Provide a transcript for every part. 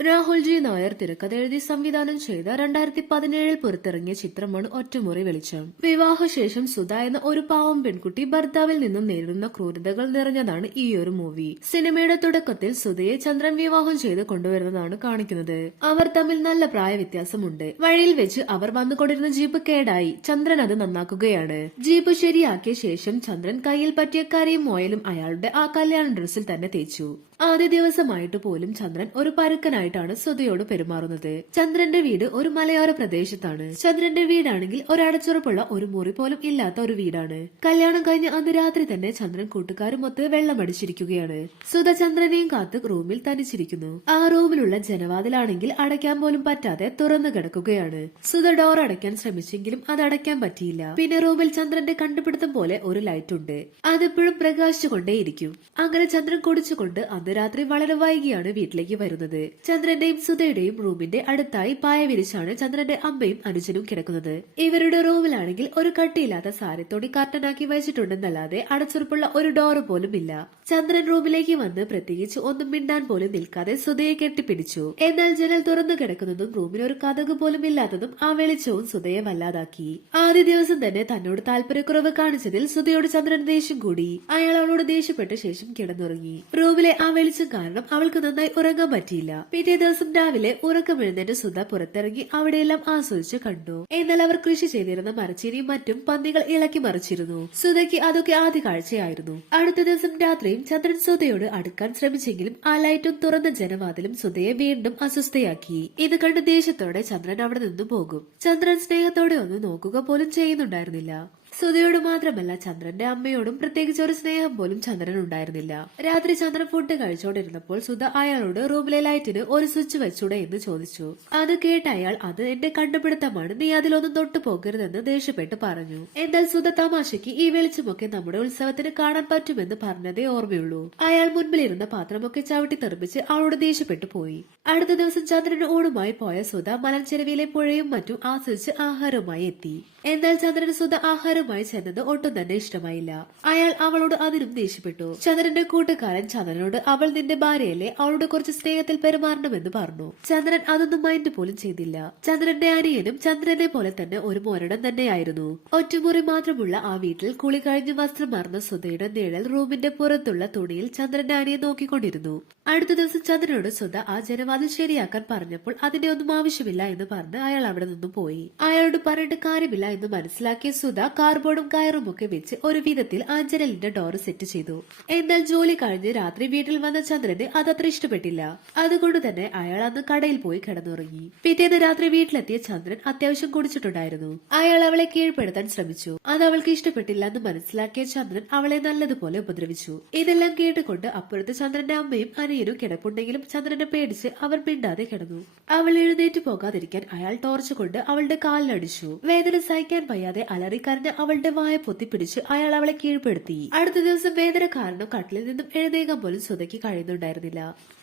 Rahul G Nair തിരക്കഥ എഴുതി സംവിധാനം ചെയ്ത 2017 പുറത്തിറങ്ങിയ ചിത്രമാണ് ഒറ്റമുറി വെളിച്ചം. വിവാഹശേഷം സുധ എന്ന ഒരു പാവം പെൺകുട്ടി ഭർത്താവിൽ നിന്നും നേരിടുന്ന ക്രൂരതകൾ നിറഞ്ഞതാണ് ഈ ഒരു മൂവി. സിനിമയുടെ തുടക്കത്തിൽ സുധയെ ചന്ദ്രൻ വിവാഹം ചെയ്ത് കൊണ്ടുവരുന്നതാണ് കാണിക്കുന്നത്. അവർ തമ്മിൽ നല്ല പ്രായ വ്യത്യാസമുണ്ട്. വഴിയിൽ വെച്ച് അവർ വന്നുകൊണ്ടിരുന്ന ജീപ്പ് കേടായി. ചന്ദ്രൻ അത് നന്നാക്കുകയാണ്. ജീപ്പ് ശരിയാക്കിയ ശേഷം ചന്ദ്രൻ കയ്യിൽ പറ്റിയ കരിയും മോയലും അയാളുടെ ആ കല്യാണ ഡ്രസ്സിൽ തന്നെ തേച്ചു. ആദ്യ ദിവസമായിട്ട് പോലും ചന്ദ്രൻ ഒരു പരുക്കനായിട്ടാണ് സുധയോട് പെരുമാറുന്നത്. ചന്ദ്രന്റെ വീട് ഒരു മലയോര പ്രദേശത്താണ്. ചന്ദ്രന്റെ വീടാണെങ്കിൽ ഒരടച്ചുറപ്പുള്ള ഒരു മുറി പോലും ഇല്ലാത്ത ഒരു വീടാണ്. കല്യാണം കഴിഞ്ഞ അന്ന് രാത്രി തന്നെ ചന്ദ്രൻ കൂട്ടുകാരുമൊത്ത് വെള്ളമടിച്ചിരിക്കുകയാണ്. സുധ ചന്ദ്രനെയും കാത്ത് റൂമിൽ തനിച്ചിരിക്കുന്നു. ആ റൂമിലുള്ള ജനവാതിലാണെങ്കിൽ അടയ്ക്കാൻ പോലും പറ്റാതെ തുറന്നു കിടക്കുകയാണ്. സുധ ഡോർ അടയ്ക്കാൻ ശ്രമിച്ചെങ്കിലും അത് അടയ്ക്കാൻ പറ്റിയില്ല. പിന്നെ റൂമിൽ ചന്ദ്രന്റെ കണ്ടുപിടുത്തം പോലെ ഒരു ലൈറ്റ് ഉണ്ട്. അതെപ്പോഴും പ്രകാശിച്ചുകൊണ്ടേയിരിക്കും. അങ്ങനെ ചന്ദ്രൻ കുടിച്ചുകൊണ്ട് അന്ന് രാത്രി വളരെ വൈകിയാണ് വീട്ടിലേക്ക് വരുന്നത്. ചന്ദ്രന്റെയും സുധയുടെയും റൂമിന്റെ അടുത്തായി പായ വിരിച്ചാണ് ചന്ദ്രന്റെ അമ്മയും അനുജനും കിടക്കുന്നത്. ഇവരുടെ റൂമിലാണെങ്കിൽ ഒരു കട്ടിയില്ലാത്ത സാരിത്തോടി കർട്ടനാക്കി വെച്ചിട്ടുണ്ടെന്നല്ലാതെ അടച്ചുറപ്പുള്ള ഒരു ഡോറ് പോലും ഇല്ല. ചന്ദ്രൻ റൂമിലേക്ക് വന്ന് പ്രത്യേകിച്ച് ഒന്നും മിണ്ടാൻ പോലും നിൽക്കാതെ സുധയെ കെട്ടിപ്പിടിച്ചു. എന്നാൽ ജനൽ തുറന്നു കിടക്കുന്നതും റൂമിൽ ഒരു കതക് പോലും ഇല്ലാത്തതും ആ വെളിച്ചവും സുധയെ വല്ലാതാക്കി. ആദ്യ ദിവസം തന്നെ തന്നോട് താല്പര്യക്കുറവ് കാണിച്ചതിൽ സുധയോട് ചന്ദ്രൻ ദേഷ്യം കൂടി. അയാൾ അവളോട് ദേഷ്യപ്പെട്ട ശേഷം കിടന്നുറങ്ങി. റൂമിലെ ആ വെളിച്ചം കാരണം അവൾക്ക് നന്നായി ഉറങ്ങാൻ പറ്റിയില്ല. പിറ്റേ ദിവസം രാവിലെ ഉറക്കമെഴുന്നേറ്റ് സുധ പുറത്തിറങ്ങി അവിടെയെല്ലാം ആസ്വദിച്ച് കണ്ടു. എന്നാൽ അവർ കൃഷി ചെയ്തിരുന്ന മരച്ചീനിയും മറ്റും പന്നികൾ ഇളക്കി മറിച്ചിരുന്നു. സുധയ്ക്ക് അതൊക്കെ ആദ്യ കാഴ്ചയായിരുന്നു. അടുത്ത ദിവസം രാത്രിയും ചന്ദ്രൻ സുധയോട് അടുക്കാൻ ശ്രമിച്ചെങ്കിലും ആ ലൈറ്റും തുറന്ന ജനവാതിലും സുധയെ വീണ്ടും അസ്വസ്ഥയാക്കി. ഇത് കണ്ട് ദേഷ്യത്തോടെ ചന്ദ്രൻ അവിടെ നിന്നു പോകും. ചന്ദ്രൻ സ്നേഹത്തോടെ ഒന്ന് നോക്കുക പോലും ചെയ്യുന്നുണ്ടായിരുന്നില്ല. സുധയോട് മാത്രമല്ല ചന്ദ്രന്റെ അമ്മയോടും പ്രത്യേകിച്ച് ഒരു സ്നേഹം പോലും ചന്ദ്രൻ ഉണ്ടായിരുന്നില്ല. രാത്രി ചന്ദ്രൻ ഫുഡ് കഴിച്ചോണ്ടിരുന്നപ്പോൾ സുധ അയാളോട് റൂമിലെ ലൈറ്റിന് ഒരു സ്വിച്ച് വെച്ചൂടെ എന്ന് ചോദിച്ചു. അത് കേട്ട അയാൾ അത് എന്റെ കണ്ടുപിടുത്തമാണ്, നീ അതിലൊന്നും തൊട്ടു പോകരുതെന്ന് ദേഷ്യപ്പെട്ട് പറഞ്ഞു. എന്നാൽ സുധ തമാശയ്ക്ക് ഈ വെളിച്ചമൊക്കെ നമ്മുടെ ഉത്സവത്തിന് കാണാൻ പറ്റുമെന്ന് പറഞ്ഞതേ ഓർമ്മയുള്ളൂ. അയാൾ മുൻപിലിരുന്ന പാത്രമൊക്കെ ചവിട്ടി തെറിപ്പിച്ച് അവളോട് ദേഷ്യപ്പെട്ടു പോയി. അടുത്ത ദിവസം ചന്ദ്രന് ഊണുമായി പോയ സുധ മലഞ്ചെരുവിലെ പുഴയും മറ്റും ആസ്വദിച്ച് ആഹാരവുമായി എത്തി. എന്നാൽ ചന്ദ്രൻ സുധ ആഹാരവുമായി ചെന്നത് ഒട്ടും തന്നെ ഇഷ്ടമായില്ല. അയാൾ അവളോട് അതിനും ദേഷ്യപ്പെട്ടു. ചന്ദ്രന്റെ കൂട്ടുകാരൻ ചന്ദ്രനോട് അവൾ നിന്റെ ഭാര്യയല്ലേ, അവളോട് കുറച്ച് സ്നേഹത്തിൽ പെരുമാറണമെന്ന് പറഞ്ഞു. ചന്ദ്രൻ അതൊന്നും മൈൻഡ് പോലും ചെയ്തില്ല. ചന്ദ്രന്റെ അനിയനും ചന്ദ്രനെ പോലെ തന്നെ ഒരു മോരടൻ തന്നെയായിരുന്നു. ഒറ്റമുറി മാത്രമുള്ള ആ വീട്ടിൽ കുളി കഴിഞ്ഞ് വസ്ത്രം മാറുന്ന സുധയുടെ നിഴൽ റൂമിന്റെ പുറത്തുള്ള തുണിയിൽ ചന്ദ്രന്റെ അനിയൻ നോക്കിക്കൊണ്ടിരുന്നു. അടുത്ത ദിവസം ചന്ദ്രനോട് സുധ ആ ജനവാതിൽ ശരിയാക്കാൻ പറഞ്ഞപ്പോൾ അതിന്റെ ഒന്നും ആവശ്യമില്ല എന്ന് പറഞ്ഞ് അയാൾ അവിടെ നിന്നും പോയി. അയാളോട് പറഞ്ഞിട്ട് കാര്യമില്ല എന്ന് മനസ്സിലാക്കിയ സുധ കാർബോർഡും കയറും ഒക്കെ വെച്ച് ഒരു വിധത്തിൽ ആ ജനലിന്റെ ഡോർ സെറ്റ് ചെയ്തു. എന്നാൽ ജോലി കഴിഞ്ഞ് രാത്രി വീട്ടിൽ വന്ന ചന്ദ്രന് അതത്ര ഇഷ്ടപ്പെട്ടില്ല. അതുകൊണ്ട് തന്നെ അയാൾ അന്ന് കടയിൽ പോയി കിടന്നുറങ്ങി. പിറ്റേന്ന് രാത്രി വീട്ടിലെത്തിയ ചന്ദ്രൻ അത്യാവശ്യം കുടിച്ചിട്ടുണ്ടായിരുന്നു. അയാൾ അവളെ കീഴ്പ്പെടുത്താൻ ശ്രമിച്ചു. അത് അവൾക്ക് ഇഷ്ടപ്പെട്ടില്ല എന്ന് മനസ്സിലാക്കിയ ചന്ദ്രൻ അവളെ നല്ലതുപോലെ ഉപദ്രവിച്ചു. ഇതെല്ലാം കേട്ടുകൊണ്ട് അപ്പുറത്ത് ചന്ദ്രന്റെ അമ്മയും അനിയനും കിടപ്പുണ്ടെങ്കിലും ചന്ദ്രനെ പേടിച്ച് അവർ മിണ്ടാതെ കിടന്നു. അവൾ എഴുന്നേറ്റ് പോകാതിരിക്കാൻ അയാൾ ടോർച്ച് കൊണ്ട് അവളുടെ കാലിലടിച്ചു. വേദന സഹിക്കാൻ വയ്യാതെ അലറിക്കരഞ്ഞ അവളുടെ വായ പൊത്തിപ്പിടിച്ച് അയാൾ അവളെ കീഴ്പ്പെടുത്തി. അടുത്ത ദിവസം വേദന കാരണം കട്ടിലിൽ നിന്നും എഴുന്നേക്കാൻ പോലും സുധയ്ക്ക് കഴിയുന്നുണ്ടായിരുന്നില്ല.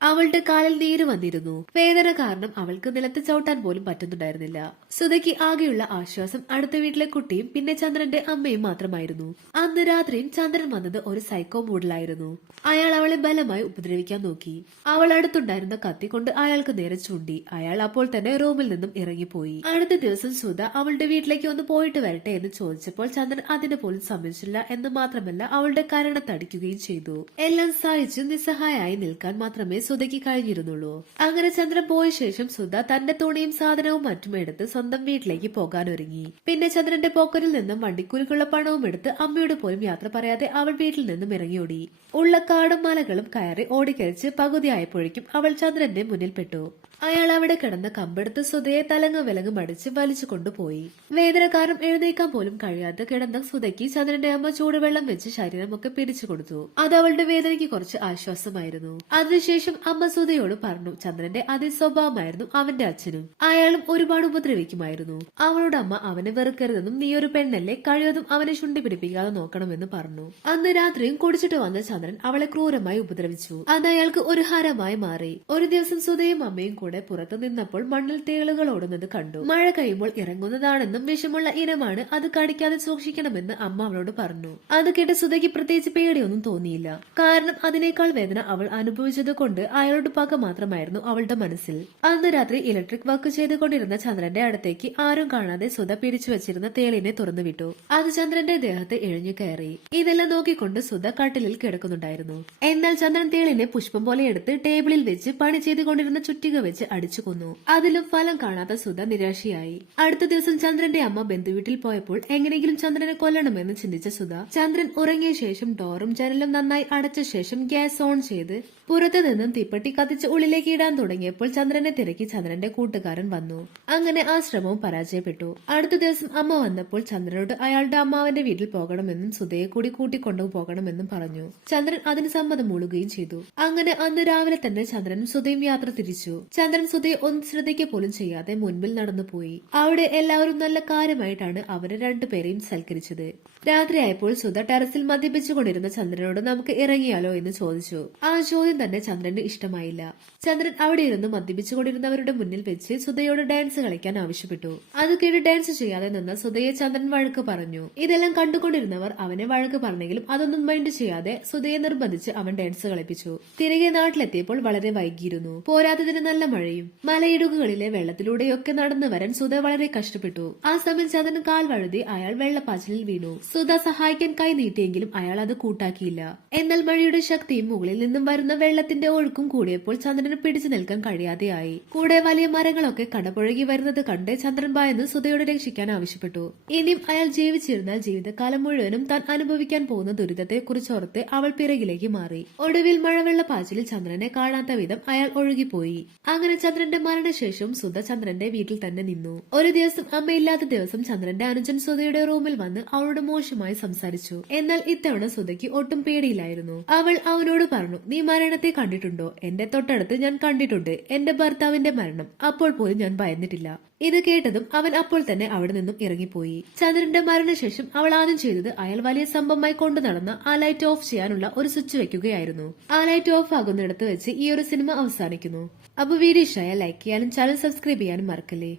അവളുടെ കാലിൽ നീര് വന്നിരുന്നു. വേദന കാരണം അവൾക്ക് നിലത്ത് ചവിട്ടാൻ പോലും പറ്റുന്നുണ്ടായിരുന്നില്ല. സുധയ്ക്ക് ആകെയുള്ള ആശ്വാസം അടുത്ത വീട്ടിലെ കുട്ടിയും പിന്നെ ചന്ദ്രന്റെ അമ്മയും മാത്രമായിരുന്നു. അന്ന് രാത്രിയും ചന്ദ്രൻ വന്നത് ഒരു സൈക്കോ മൂഡിലായിരുന്നു. അയാൾ അവളെ ബലമായി ഉപദ്രവിക്കാൻ നോക്കി. അവൾ അടുത്തുണ്ടായിരുന്ന കത്തി കൊണ്ട് അയാൾക്ക് നേരെ ചൂണ്ടി. അയാൾ അപ്പോൾ തന്നെ റൂമിൽ നിന്നും ഇറങ്ങിപ്പോയി. അടുത്ത ദിവസം സുധ അവളുടെ വീട്ടിലേക്ക് ഒന്ന് പോയിട്ട് വരട്ടെ എന്ന് ചോദിച്ചപ്പോൾ ചന്ദ്രൻ അതിന് പോലും സമ്മതിച്ചില്ല എന്ന് മാത്രമല്ല അവളുടെ കരണത്തടിക്കുകയും ചെയ്തു. എല്ലാം സഹിച്ചു നിസ്സഹായായി നിൽക്കാൻ മാത്രമേ സുധയ്ക്ക് കഴിഞ്ഞിരുന്നുള്ളൂ. അങ്ങനെ ചന്ദ്രൻ പോയ ശേഷം സുധ തന്റെ തുണിയും സാധനവും മറ്റും എടുത്ത് സ്വന്തം വീട്ടിലേക്ക് പോകാൻ ഒരുങ്ങി. പിന്നെ ചന്ദ്രന്റെ പോക്കറ്റിൽ നിന്നും വണ്ടിക്കൂലിക്കുള്ള പണവും എടുത്ത് അമ്മയോട് പോലും യാത്ര പറയാതെ അവൾ വീട്ടിൽ നിന്നും ഇറങ്ങിയോടി. ഉള്ള കാടും മലകളും കയറി ഓടിക്കരിച്ച് പകുതിയായപ്പോഴേക്കും അവൾ ചന്ദ്രന്റെ മുന്നിൽപ്പെട്ടു. അയാൾ അവിടെ കിടന്ന കമ്പെടുത്ത് സുധയെ തലങ്ങും വിലങ്ങും അടിച്ച് വലിച്ചു കൊണ്ടുപോയി. വേദന കാരണം എഴുന്നേക്കാൻ പോലും കഴിയാതെ കിടന്ന സുധയ്ക്ക് ചന്ദ്രന്റെ അമ്മ ചൂടുവെള്ളം വെച്ച് ശരീരമൊക്കെ പിടിച്ചു കൊടുത്തു. അത് അവളുടെ വേദനയ്ക്ക് കുറച്ച് ആശ്വാസമായിരുന്നു. അതിനുശേഷം അമ്മ സുധയോട് പറഞ്ഞു ചന്ദ്രന്റെ അതേ സ്വഭാവമായിരുന്നു അവന്റെ അച്ഛനും. അയാളും ഒരുപാട് ഉപദ്രവിക്കുമായിരുന്നു. അവളുടെ അമ്മ അവനെ വെറുക്കരുതെന്നും നീ ഒരു പെണ്ണല്ലേ, കഴിവതും അവനെ ചുണ്ടി പിടിപ്പിക്കാതെ നോക്കണമെന്ന് പറഞ്ഞു. അന്ന് രാത്രിയും കുടിച്ചിട്ട് വന്ന ചന്ദ്രൻ അവളെ ക്രൂരമായി ഉപദ്രവിച്ചു. അത് അയാൾക്ക് ഒരു ഹരമായി മാറി. ഒരു ദിവസം സുധയും അമ്മയും കൂടെ പുറത്തു നിന്നപ്പോൾ മണ്ണിൽ തേളുകൾ ഓടുന്നത് കണ്ടു. മഴ കഴിയുമ്പോൾ ഇറങ്ങുന്നതാണെന്നും വിഷമുള്ള ഇനമാണ്, അത് കടിക്കാതെ സൂക്ഷിക്കണമെന്ന് അമ്മ അവളോട് പറഞ്ഞു. അത് കേട്ട് സുധയ്ക്ക് പ്രത്യേകിച്ച് പേടിയൊന്നും തോന്നിയില്ല. കാരണം അതിനേക്കാൾ വേദന അവൾ അനുഭവിച്ചത് കൊണ്ട് അയാളോട് പക മാത്രമായിരുന്നു അവളുടെ മനസ്സിൽ. അന്ന് രാത്രി ഇലക്ട്രിക് വർക്ക് ചെയ്തുകൊണ്ടിരുന്ന ചന്ദ്രന്റെ അടുത്തേക്ക് ആരും കാണാതെ സുധ പിടിച്ചു വെച്ചിരുന്ന തേളിനെ തുറന്നുവിട്ടു. അത് ചന്ദ്രന്റെ ദേഹത്ത് ഇഴഞ്ഞു കയറി. ഇതെല്ലാം നോക്കിക്കൊണ്ട് സുധ കട്ടിലിൽ കിടക്കുന്നുണ്ടായിരുന്നു. എന്നാൽ ചന്ദ്രൻ തേളിനെ പുഷ്പം പോലെ എടുത്ത് ടേബിളിൽ വെച്ച് പണി ചെയ്തുകൊണ്ടിരുന്ന ചുറ്റിക വെച്ച് അടിച്ചു കൊന്നു. അതിലും ഫലം കാണാത്ത സുധ നിരാശയായി. അടുത്ത ദിവസം ചന്ദ്രന്റെ അമ്മ ബന്ധുവീട്ടിൽ പോയപ്പോൾ എങ്ങനെയെങ്കിലും ചന്ദ്രനെ കൊല്ലണമെന്ന് ചിന്തിച്ച സുധ ചന്ദ്രൻ ഉറങ്ങിയ ശേഷം ഡോറും ജനലും നന്നായി അടച്ച ശേഷം ഗ്യാസ് ഓൺ ചെയ്ത് പുറത്തു നിന്നും തീപ്പെട്ടി കത്തിച്ച് ഉള്ളിലേക്ക് ഇടാൻ തുടങ്ങിയപ്പോൾ ചന്ദ്രനെ തിരക്കി ചന്ദ്രന്റെ കൂട്ടുകാരൻ വന്നു. അങ്ങനെ ആ ശ്രമവും പരാജയപ്പെട്ടു. അടുത്ത ദിവസം അമ്മ വന്നപ്പോൾ ചന്ദ്രനോട് അയാളുടെ അമ്മാവന്റെ വീട്ടിൽ പോകണമെന്നും സുധയെ കൂടി കൂട്ടിക്കൊണ്ടു പോകണമെന്നും പറഞ്ഞു. ചന്ദ്രൻ അതിന് സമ്മതം മൂളുകയും ചെയ്തു. അങ്ങനെ അന്ന് രാവിലെ തന്നെ ചന്ദ്രനും സുധയും യാത്ര തിരിച്ചു. ചന്ദ്രൻ സുധയെ ഒന്ന് ശ്രദ്ധിക്കുക പോലും ചെയ്യാതെ മുൻപിൽ നടന്നുപോയി. അവിടെ എല്ലാവരും നല്ല കാര്യമായിട്ടാണ് അവരെ രണ്ടുപേരെയും സൽക്കരിച്ചത്. രാത്രിയായപ്പോൾ സുധ ടെറസിൽ മദ്യപിച്ചുകൊണ്ടിരുന്ന ചന്ദ്രനോട് നമുക്ക് ഇറങ്ങിയാലോ എന്ന് ചോദിച്ചു. ആ ചോദ്യം തന്നെ ചന്ദ്രന് ഇഷ്ടമായില്ല. ചന്ദ്രൻ അവിടെ ഇരുന്ന് മദ്യപിച്ചുകൊണ്ടിരുന്നവരുടെ മുന്നിൽ വെച്ച് സുധയോട് ഡാൻസ് കളിക്കാൻ ആവശ്യപ്പെട്ടു. അത് കേട്ട് ഡാൻസ് ചെയ്യാതെ നിന്ന സുധയെ ചന്ദ്രൻ വഴക്ക് പറഞ്ഞു. ഇതെല്ലാം കണ്ടുകൊണ്ടിരുന്നവർ അവനെ വഴക്ക് പറഞ്ഞെങ്കിലും അതൊന്നും മൈൻഡ് ചെയ്യാതെ സുധയെ നിർബന്ധിച്ച് അവൻ ഡാൻസ് കളിപ്പിച്ചു. തിരികെ നാട്ടിലെത്തിയപ്പോൾ വളരെ വൈകിയിരുന്നു. പോരാത്തതിന് നല്ല മഴയും. മലയിടുക്കുകളിലെ വെള്ളത്തിലൂടെയൊക്കെ നടന്നു വരാൻ സുധ വളരെ കഷ്ടപ്പെട്ടു. ആ സമയം ചന്ദ്രൻ കാൽ വഴുതി അയാൾ വെള്ളപ്പാച്ചിലിൽ വീണു. സുധ സഹായിക്കാൻ കൈ നീട്ടിയെങ്കിലും അയാൾ അത് കൂട്ടാക്കിയില്ല. എന്നാൽ മഴയുടെ ശക്തിയും മുകളിൽ നിന്നും വരുന്ന വെള്ളത്തിന്റെ ഒഴുക്കും കൂടിയപ്പോൾ ചന്ദ്രന് പിടിച്ചു നിൽക്കാൻ കഴിയാതെയായി. കൂടെ വലിയ മരങ്ങളൊക്കെ കടപുഴകി വരുന്നത് കണ്ട് ചന്ദ്രൻ ഭയന്ന് സുധയോട് രക്ഷിക്കാൻ ആവശ്യപ്പെട്ടു. ഇനിയും അയാൾ ജീവിച്ചിരുന്നാൽ ജീവിതകാലം മുഴുവനും താൻ അനുഭവിക്കാൻ പോകുന്ന ദുരിതത്തെ കുറിച്ചോർത്ത് അവൾ പിറകിലേക്ക് മാറി. ഒടുവിൽ മഴവെള്ളപ്പാച്ചിലിൽ ചന്ദ്രനെ കാണാത്ത വിധം അയാൾ ഒഴുകിപ്പോയി. അങ്ങനെ ചന്ദ്രന്റെ മരണശേഷവും സുധ ചന്ദ്രന്റെ വീട്ടിൽ തന്നെ നിന്നു. ഒരു ദിവസം അമ്മയില്ലാത്ത ദിവസം ചന്ദ്രന്റെ അനുജൻ സുധയുടെ റൂമിൽ വന്ന് അവളോട് മോശമായി സംസാരിച്ചു. എന്നാൽ ഇത്തവണ സുധയ്ക്ക് ഒട്ടും പേടിയില്ലായിരുന്നു. അവൾ അവനോട് പറഞ്ഞു, നീ മരണത്തെ കണ്ടിട്ടുണ്ടോ? എന്റെ തൊട്ടടുത്ത് ഞാൻ കണ്ടിട്ടുണ്ട് എന്റെ ഭർത്താവിന്റെ മരണം. അപ്പോൾ പോലും ഞാൻ ഭയന്നിട്ടില്ല. ഇത് കേട്ടതും അവൻ അപ്പോൾ തന്നെ അവിടെ നിന്നും ഇറങ്ങിപ്പോയി. ചന്ദ്രന്റെ മരണശേഷം അവൾ ആദ്യം ചെയ്തത് അയാൾ വലിയ സംഭവമായി കൊണ്ടു നടന്ന ആ ലൈറ്റ് ഓഫ് ചെയ്യാനുള്ള ഒരു സ്വിച്ച് വെക്കുകയായിരുന്നു. ആ ലൈറ്റ് ഓഫ് ആകുന്നിടത്ത് വെച്ച് ഈ ഒരു സിനിമ അവസാനിക്കുന്നു. അപ്പൊ വീഡിയോ ഇഷ്ടമായ ലൈക്ക് ചെയ്യാനും ചാനൽ സബ്സ്ക്രൈബ് ചെയ്യാനും മറക്കല്ലേ.